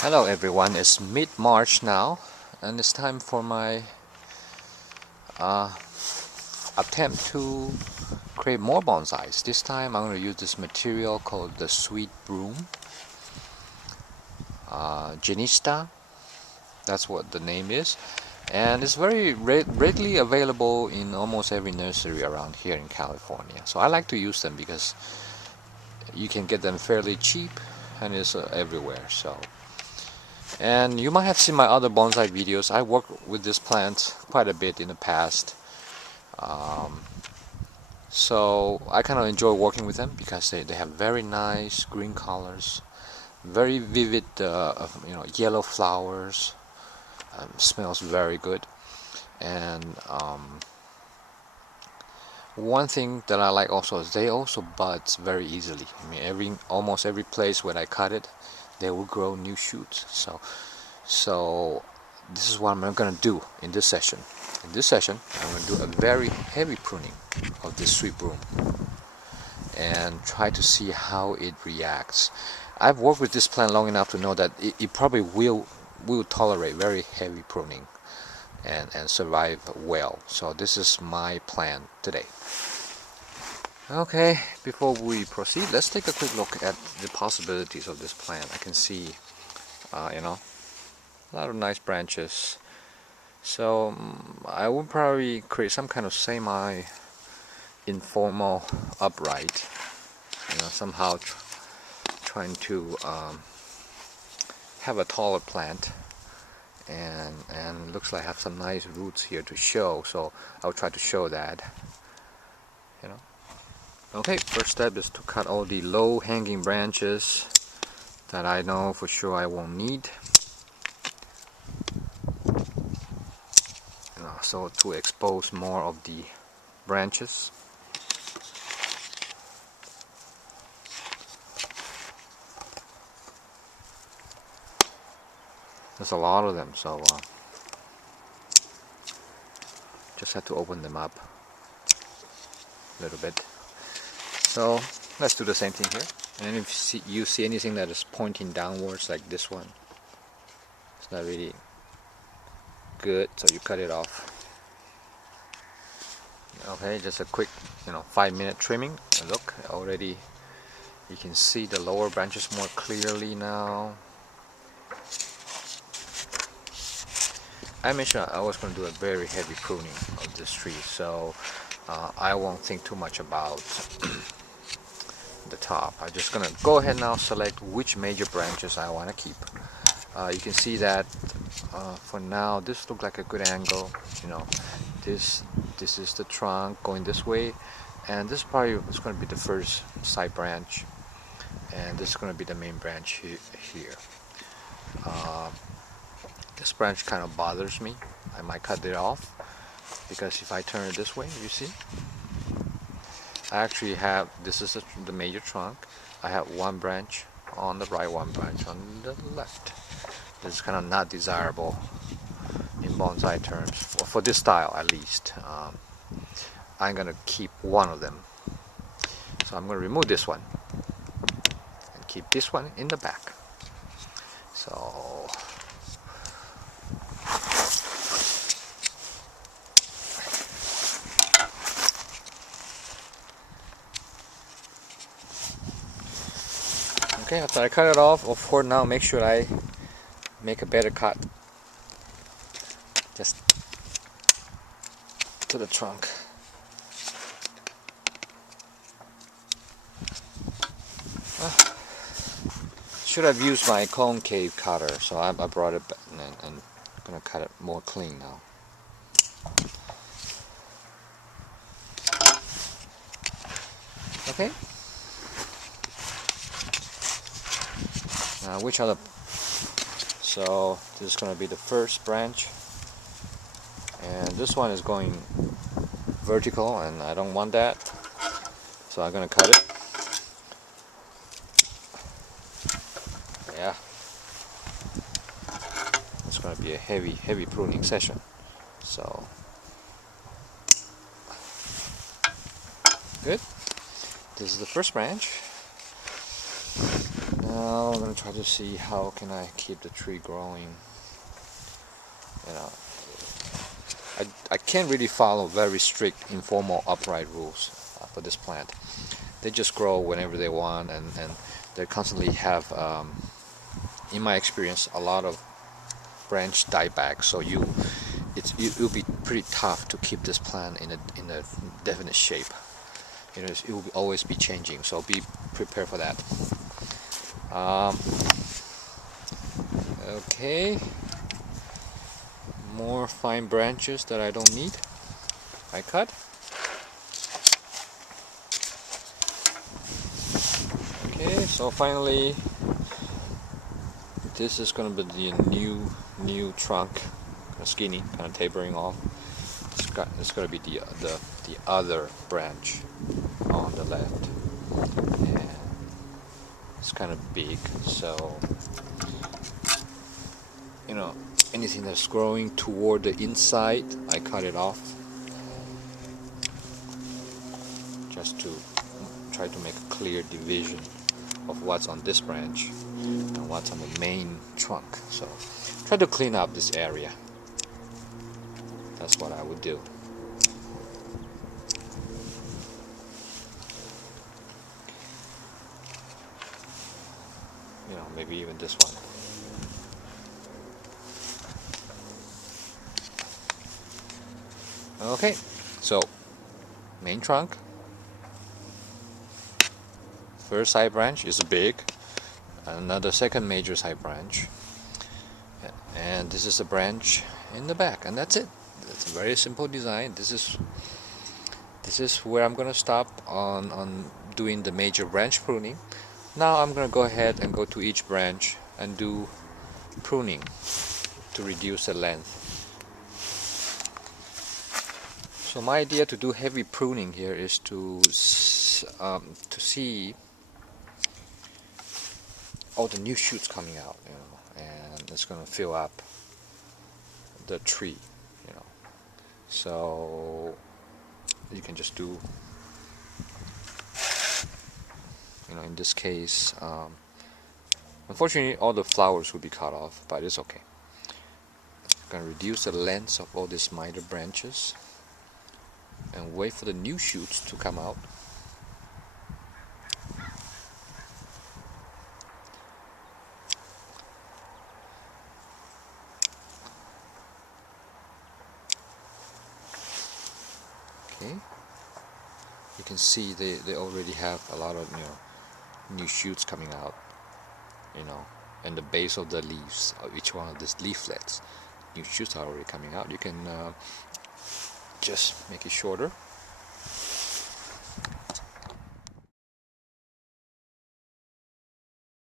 Hello everyone, it's mid-March now and it's time for my attempt to create more bonsais. This time I'm going to use this material called the Sweet Broom, Genista, that's what the name is, and it's very readily available in almost every nursery around here in California. So I like to use them because you can get them fairly cheap and it's everywhere. And you might have seen my other bonsai videos. I worked with this plant quite a bit in the past. So I kind of enjoy working with them because they have very nice green colors, very vivid yellow flowers, smells very good. And one thing that I like also is they also buds very easily. I mean, almost every place where I cut it, they will grow new shoots. So this is what I'm going to do in this session. In this session, I'm going to do a very heavy pruning of this Sweet Broom and try to see how it reacts. I've worked with this plant long enough to know that it probably will tolerate very heavy pruning and survive well. So this is my plan today. Okay, before we proceed, let's take a quick look at the possibilities of this plant. I can see, a lot of nice branches. So I would probably create some kind of semi-informal upright, somehow trying to have a taller plant, and looks like I have some nice roots here to show. So I'll try to show that. Okay, first step is to cut all the low-hanging branches that I know for sure I won't need. So to expose more of the branches. There's a lot of them, so just have to open them up a little bit. So let's do the same thing here. And if you see anything that is pointing downwards, like this one, it's not really good, so you cut it off. Okay, just a quick 5-minute trimming. And look, already you can see the lower branches more clearly now. I mentioned I was going to do a very heavy pruning of this tree, so I won't think too much about the top. I'm just going to go ahead now, select which major branches I want to keep. You can see that for now this looks like a good angle. This is the trunk going this way, and this probably is going to be the first side branch, and this is going to be the main branch here. This branch kind of bothers me. I might cut it off because if I turn it this way, you see, I actually have, this is the major trunk. I have one branch on the right, one branch on the left. This is kind of not desirable in bonsai terms, for this style at least. I'm gonna keep one of them, so I'm gonna remove this one and keep this one in the back. So okay, after I cut it off, of course, now make sure I make a better cut just to the trunk. Should have used my concave cutter, so I brought it back and I'm gonna cut it more clean now. Okay. Now which other? So this is gonna be the first branch, and this one is going vertical, and I don't want that, so I'm gonna cut it. Yeah, it's going to be a heavy pruning session. So good. This is the first branch. Now I'm gonna try to see how can I keep the tree growing. You know, I can't really follow very strict informal upright rules for this plant. They just grow whenever they want, and they constantly have, in my experience, a lot of branch dieback. So it'll be pretty tough to keep this plant in a definite shape. You know, it will always be changing. So be prepared for that. Okay. More fine branches that I don't need. I cut. Okay, so finally, this is gonna be the new trunk, kind of skinny, kind of tapering off. It's gonna be the other branch on the left, and it's kind of big. So you know, anything that's growing toward the inside, I cut it off, just to try to make a clear division of what's on this branch and what's on the main trunk. So try to clean up this area. That's what I would do. You know, maybe even this one. Okay, so main trunk. First side branch is big. Another second major side branch. And this is a branch in the back, and that's it. It's a very simple design. This is where I'm gonna stop on doing the major branch pruning. Now I'm gonna go ahead and go to each branch and do pruning to reduce the length. So my idea to do heavy pruning here is to see all the new shoots coming out, you know, and it's gonna fill up the tree, you know. So you can just do, you know, in this case, unfortunately all the flowers will be cut off, but it's okay. I'm gonna reduce the length of all these minor branches and wait for the new shoots to come out. Okay, you can see they already have a lot of, you know, new shoots coming out, you know, and the base of the leaves of each one of these leaflets, new shoots are already coming out. You can just make it shorter